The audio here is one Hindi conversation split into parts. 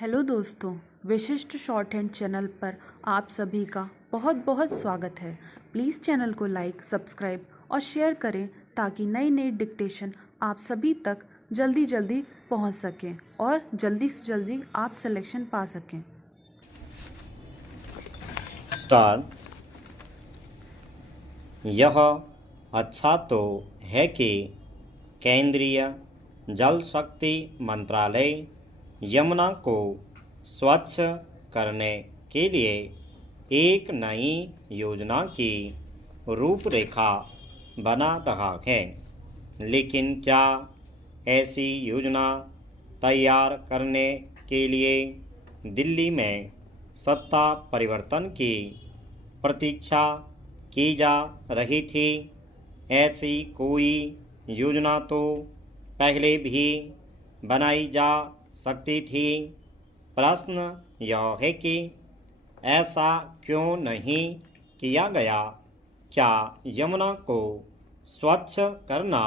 हेलो दोस्तों, विशिष्ट शॉर्ट हैंड चैनल पर आप सभी का बहुत बहुत स्वागत है। प्लीज़ चैनल को लाइक, सब्सक्राइब और शेयर करें ताकि नई नई डिक्टेशन आप सभी तक जल्दी पहुंच सकें और जल्दी से जल्दी आप सिलेक्शन पा सकें। स्टार्ट। यह अच्छा तो है कि केंद्रीय जल शक्ति मंत्रालय यमुना को स्वच्छ करने के लिए एक नई योजना की रूपरेखा बना रहा है, लेकिन क्या ऐसी योजना तैयार करने के लिए दिल्ली में सत्ता परिवर्तन की प्रतीक्षा की जा रही थी? ऐसी कोई योजना तो पहले भी बनाई जा सकती थी। प्रश्न यह है कि ऐसा क्यों नहीं किया गया? क्या यमुना को स्वच्छ करना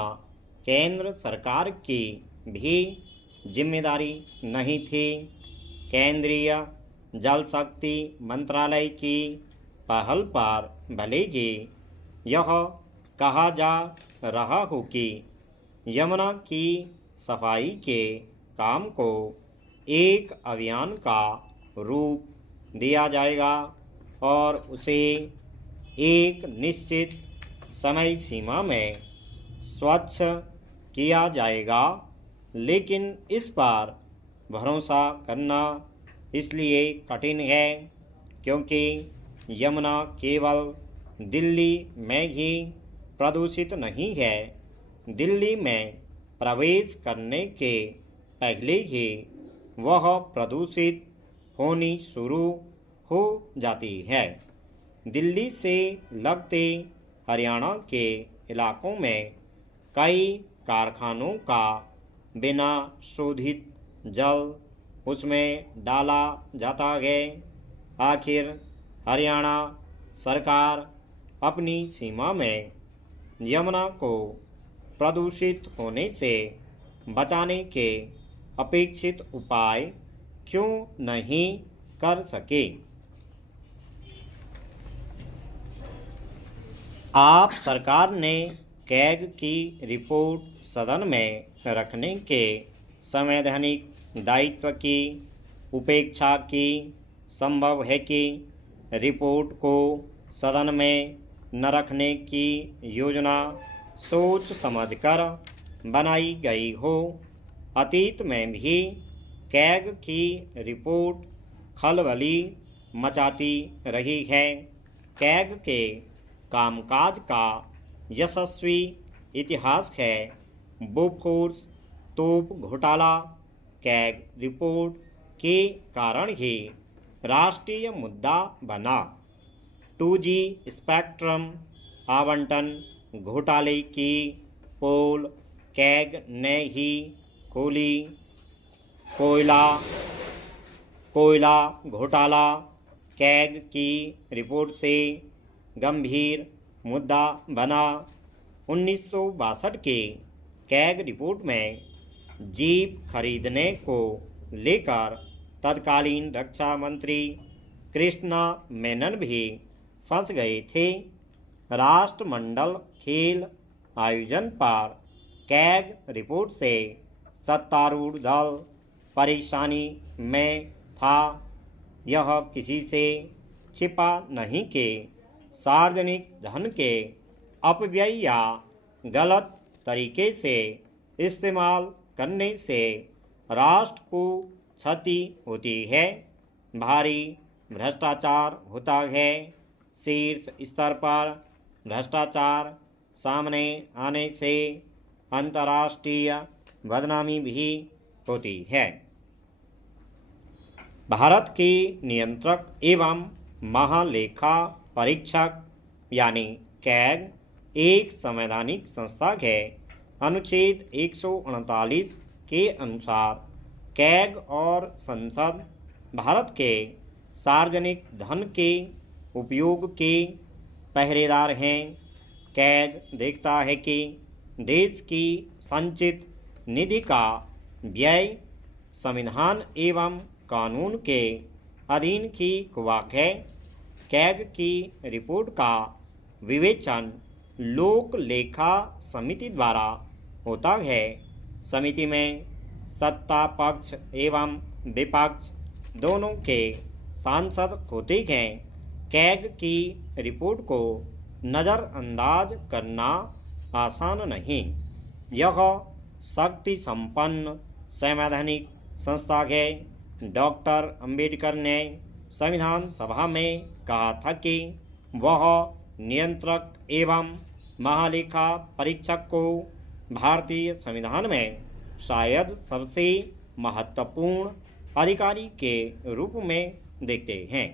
केंद्र सरकार की भी जिम्मेदारी नहीं थी? केंद्रीय जल शक्ति मंत्रालय की पहल पर भले ही यह कहा जा रहा हो कि यमुना की सफाई के काम को एक अभियान का रूप दिया जाएगा और उसे एक निश्चित समय सीमा में स्वच्छ किया जाएगा, लेकिन इस पर भरोसा करना इसलिए कठिन है क्योंकि यमुना केवल दिल्ली में ही प्रदूषित नहीं है। दिल्ली में प्रवेश करने के पहले ही वह प्रदूषित होनी शुरू हो जाती है। दिल्ली से लगते हरियाणा के इलाकों में कई कारखानों का बिना शोधित जल उसमें डाला जाता है। आखिर हरियाणा सरकार अपनी सीमा में यमुना को प्रदूषित होने से बचाने के अपेक्षित उपाय क्यों नहीं कर सके? आप सरकार ने कैग की रिपोर्ट सदन में रखने के संवैधानिक दायित्व की उपेक्षा की। संभव है कि रिपोर्ट को सदन में न रखने की योजना सोच समझकर बनाई गई हो। अतीत में भी कैग की रिपोर्ट खलबली मचाती रही है। कैग के कामकाज का यशस्वी इतिहास है। बोफोर्स तोप घोटाला कैग रिपोर्ट के कारण ही राष्ट्रीय मुद्दा बना। 2G स्पेक्ट्रम आवंटन घोटाले की पोल कैग ने ही खोली। कोयला घोटाला कैग की रिपोर्ट से गंभीर मुद्दा बना। 1962 के कैग रिपोर्ट में जीप खरीदने को लेकर तत्कालीन रक्षा मंत्री कृष्णा मेनन भी फंस गए थे। राष्ट्रमंडल खेल आयोजन पर कैग रिपोर्ट से सत्तारूढ़ दल परेशानी में था। यह किसी से छिपा नहीं कि सार्वजनिक धन के अपव्यय या गलत तरीके से इस्तेमाल करने से राष्ट्र को क्षति होती है। भारी भ्रष्टाचार होता है। शीर्ष स्तर पर भ्रष्टाचार सामने आने से अंतर्राष्ट्रीय बदनामी भी होती है। भारत के नियंत्रक एवं महालेखा परीक्षक यानी कैग एक संवैधानिक संस्था है। अनुच्छेद 138 के अनुसार कैग और संसद भारत के सार्वजनिक धन के उपयोग के पहरेदार हैं। कैग देखता है कि देश की संचित निधि का व्यय संविधान एवं कानून के अधीन की वाक है। कैग की रिपोर्ट का विवेचन लोक लेखा समिति द्वारा होता है। समिति में सत्ता पक्ष एवं विपक्ष दोनों के सांसद होते हैं। कैग की रिपोर्ट को नज़रअंदाज करना आसान नहीं। यह शक्ति संपन्न संवैधानिक संस्था है। डॉक्टर अंबेडकर ने संविधान सभा में कहा था कि वह नियंत्रक एवं महालेखा परीक्षक को भारतीय संविधान में शायद सबसे महत्वपूर्ण अधिकारी के रूप में देखते हैं।